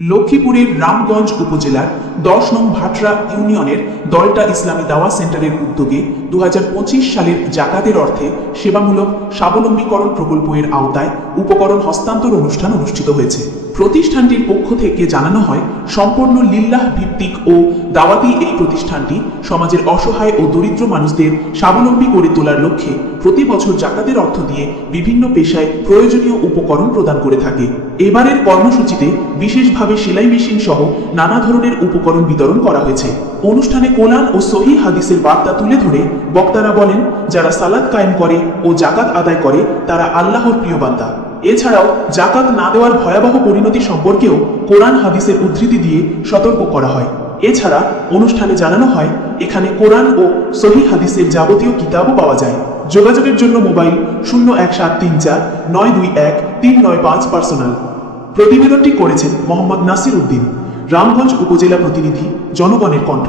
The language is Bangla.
লক্ষ্মীপুরের রামগঞ্জ উপজেলার দশ নং ভাটরা ইউনিয়নের দলটা ইসলামী দাওয়া সেন্টারের উদ্যোগে দু হাজার পঁচিশ সালের জাকাতের অর্থে সেবামূলক স্বাবলম্বীকরণ প্রকল্প এর আওতায় উপকরণ হস্তান্তর অনুষ্ঠান অনুষ্ঠিত হয়েছে। প্রতিষ্ঠানটির পক্ষ থেকে জানানো হয়, সম্পূর্ণ লিল্লাহ ভিত্তিক ও দাওয়াতি এই প্রতিষ্ঠানটি সমাজের অসহায় ও দরিদ্র মানুষদের স্বাবলম্বী করে তোলার লক্ষ্যে প্রতি বছর জাকাতের অর্থ দিয়ে বিভিন্ন পেশায় প্রয়োজনীয় উপকরণ প্রদান করে থাকে। এবারের কর্মসূচিতে বিশেষভাবে সেলাই মেশিন সহ নানা ধরনের উপকরণ বিতরণ করা হয়েছে। অনুষ্ঠানে কোরআন ও সহি হাদিসের বার্তা তুলে ধরে বক্তারা বলেন, যারা সালাদ কায়েম করে ও জাকাত আদায় করে, তারা আল্লাহর প্রিয় বান্দা। এছাড়াও জাকাত না দেওয়ার ভয়াবহ পরিণতি সম্পর্কেও কোরআন হাদিসের উদ্ধৃতি দিয়ে সতর্ক করা হয়। এছাড়া অনুষ্ঠানে জানানো হয়, এখানে কোরআন ও সহি হাদিসের যাবতীয় কিতাবও পাওয়া যায়। যোগাযোগের জন্য মোবাইল শূন্য এক সাত তিন চার নয় দুই এক তিন নয় পাঁচ পার্সোনাল। প্রতিবেদনটি করেছেন মোহাম্মদ নাসির উদ্দিন, রামগঞ্জ উপজেলা প্রতিনিধি জনগণের কণ্ঠ।